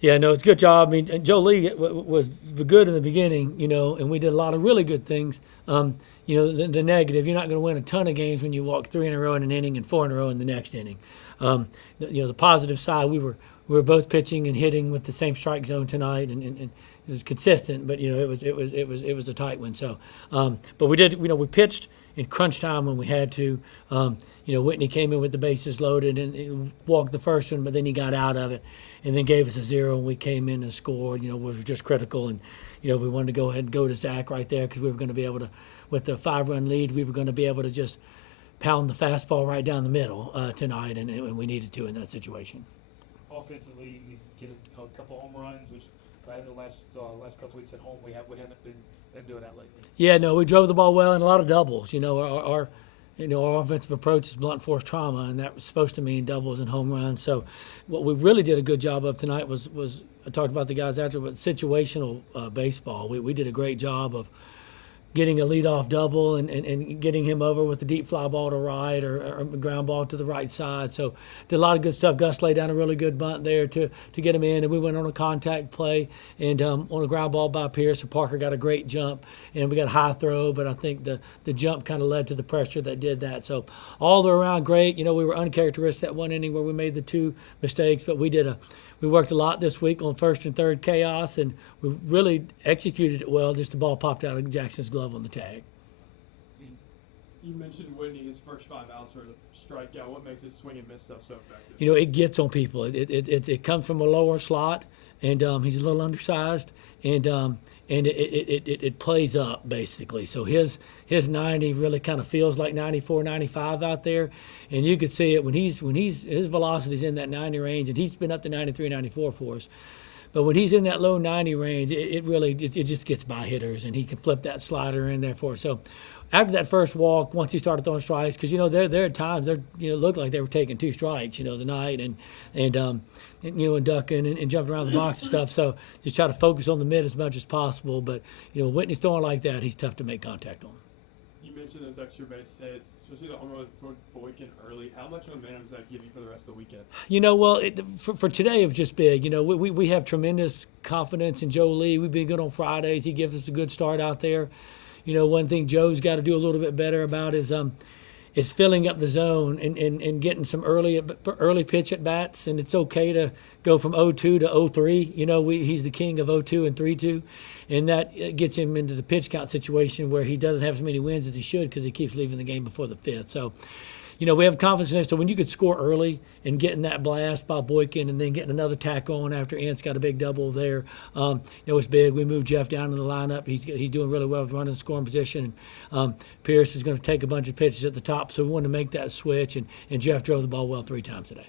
Yeah, no, it's a good job. I mean, and Joe Lee was good in the beginning, and we did a lot of really good things. The negative, you're not going to win a ton of games when you walk three in a row in an inning and four in a row in the next inning. The positive side, we were both pitching and hitting with the same strike zone tonight, and it was consistent. But it was a tight one. So, but we did, we pitched in crunch time when we had to. Whitney came in with the bases loaded and walked the first one, but then he got out of it and then gave us a zero, and we came in and scored, was just critical. And, we wanted to go ahead and go to Zach right there because we were going to be able to, with the 5-run lead, we were going to be able to just pound the fastball right down the middle tonight, and we needed to in that situation. Offensively, you get a couple home runs, which in the last couple weeks at home, we haven't been doing that lately. Yeah, no, we drove the ball well and a lot of doubles. Our offensive approach is blunt force trauma, and that was supposed to mean doubles and home runs. So what we really did a good job of tonight was I talked about the guys after, but situational baseball. We did a great job of getting a leadoff double and getting him over with a deep fly ball to right or a ground ball to the right side. So did a lot of good stuff. Gus laid down a really good bunt there to get him in, and we went on a contact play and on a ground ball by Pierce. So Parker got a great jump, and we got a high throw, but I think the jump kind of led to the pressure that did that. So all around great. We were uncharacteristic that one inning where we made the two mistakes, but we worked a lot this week on first and third chaos, and we really executed it well. Just the ball popped out of Jackson's glove on the tag. You mentioned Whitney, his first 5 outs are a strikeout. What makes his swing and miss stuff so effective? It gets on people. It comes from a lower slot, and he's a little undersized, and it plays up basically. So his 90 really kind of feels like 94, 95 out there, and you could see it when his velocity's in that 90 range, and he's been up to 93, 94 for us. But when he's in that low 90 range, it just gets by hitters, and he can flip that slider in there for us. So after that first walk, once he started throwing strikes, because there are times looked like they were taking 2 strikes, the night and ducking and jumping around the box and stuff. So just try to focus on the mid as much as possible. But Whitney's throwing like that, he's tough to make contact on. You mentioned those extra base hits, especially the home run with Boykin early. How much momentum does that give you for the rest of the weekend? Well, for today it was just big. We have tremendous confidence in Joe Lee. We've been good on Fridays. He gives us a good start out there. One thing Joe's got to do a little bit better about is filling up the zone and getting some early pitch at bats. And it's okay to go from 0-2 to 0-3. He's the king of 0-2 and 3-2, and that gets him into the pitch count situation where he doesn't have as many wins as he should because he keeps leaving the game before the 5th. So, we have confidence in it. So when you could score early and getting that blast by Boykin and then getting another tack on after Ant's got a big double there, it was big. We moved Jeff down in the lineup. He's doing really well with running scoring position. Pierce is going to take a bunch of pitches at the top, so we wanted to make that switch, and Jeff drove the ball well 3 times today.